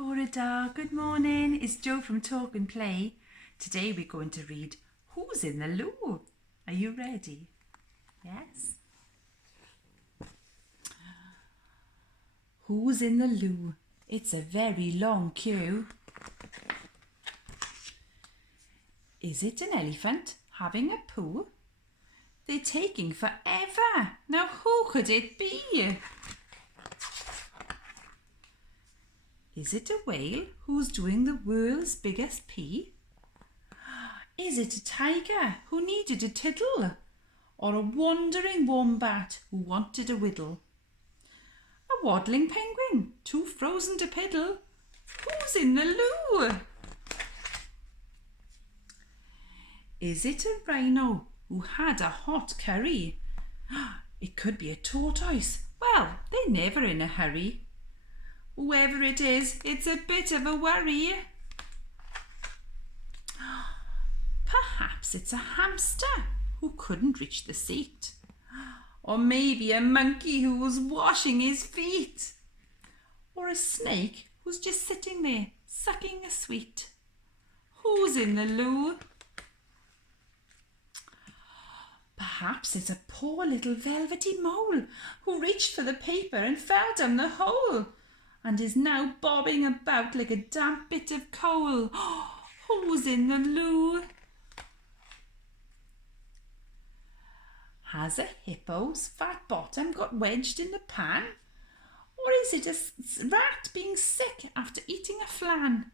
Bore da, good morning. It's Jo from Talk and Play. Today we're going to read Who's in the Loo? Are you ready? Yes? Who's in the loo? It's a very long queue. Is it an elephant having a poo? They're taking forever. Now who could it be? Is it a whale who's doing the world's biggest pee? Is it a tiger who needed a tiddle? Or a wandering wombat who wanted a whittle? A waddling penguin too frozen to piddle? Who's in the loo? Is it a rhino who had a hot curry? It could be a tortoise. Well, they're never in a hurry. Whoever it is, it's a bit of a worry. Perhaps it's a hamster who couldn't reach the seat. Or maybe a monkey who was washing his feet. Or a snake who's just sitting there sucking a sweet. Who's in the loo? Perhaps it's a poor little velvety mole who reached for the paper and fell down the hole and is now bobbing about like a damp bit of coal. Who's in the loo? Has a hippo's fat bottom got wedged in the pan? Or is it a rat being sick after eating a flan?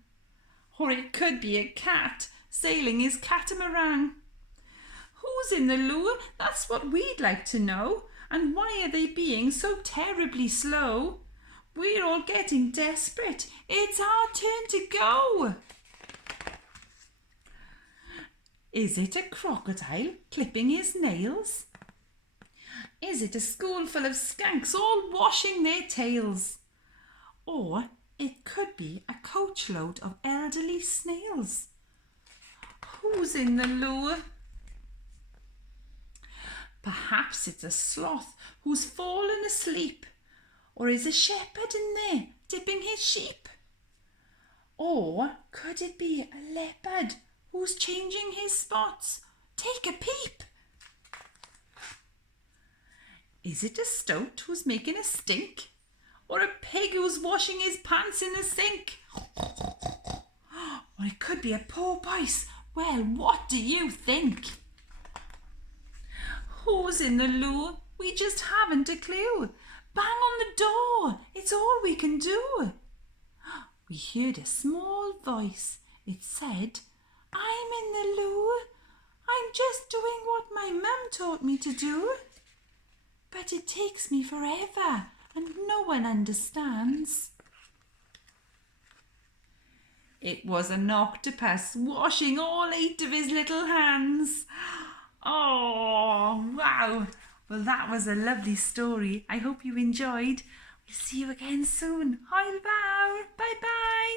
Or it could be a cat sailing his catamaran. Who's in the loo? That's what we'd like to know. And why are they being so terribly slow? We're all getting desperate. It's our turn to go. Is it a crocodile clipping his nails? Is it a school full of skunks all washing their tails? Or it could be a coachload of elderly snails. Who's in the loo? Perhaps it's a sloth who's fallen asleep. Or is a shepherd in there dipping his sheep? Or could it be a leopard who's changing his spots? Take a peep. Is it a stoat who's making a stink? Or a pig who's washing his pants in the sink? Or it could be a porpoise. Well, what do you think? Who's in the loo? We just haven't a clue. Bang on the door. It's all we can do. We heard a small voice. It said, I'm in the loo. I'm just doing what my mum taught me to do. But it takes me forever and no one understands. It was an octopus washing all 8 of his little hands. Oh, wow. Well, that was a lovely story. I hope you enjoyed. We'll see you again soon. Hwyl fawr. Bye-bye.